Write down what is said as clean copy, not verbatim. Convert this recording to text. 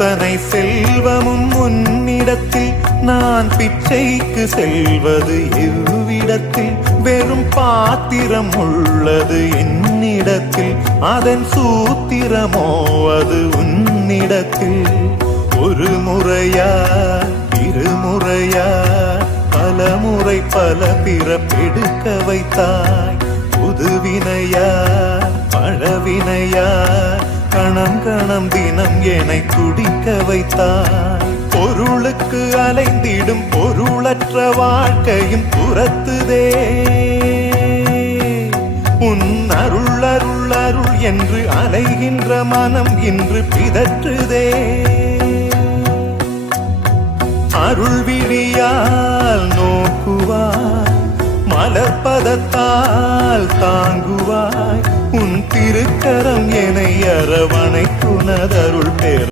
அத்தனை செல்வமும் உன்னிடத்தில் நான் பிச்சைக்கு செல்வது எவ்விடத்தில் வெறும் பாத்திரம் உள்ளது என்னிடத்தில் அதன் சூத்திரமோ அது உன்னிடத்தில் ஒரு முறையா இருமுறையா பலமுறை பல பிறப்பெடுக்க வைத்தாய் புதுவினையா பழவினையா கணம் கணம் தினம் என்னை துடிக்க வைத்தாய் பொருளுக்கு அலைந்திடும் பொருளற்ற வாழ்க்கையும் துரத்துதே உன் அருள் அருள் அருள் என்று அலைகின்ற மனம் இன்று பிதற்றுதே அருள் விழியால் நோக்குவாய் மலர்பதத்தால் தாங்குவாய் உன் திருக்கரம் என்னை அரவணைக்குனதருள் பேர்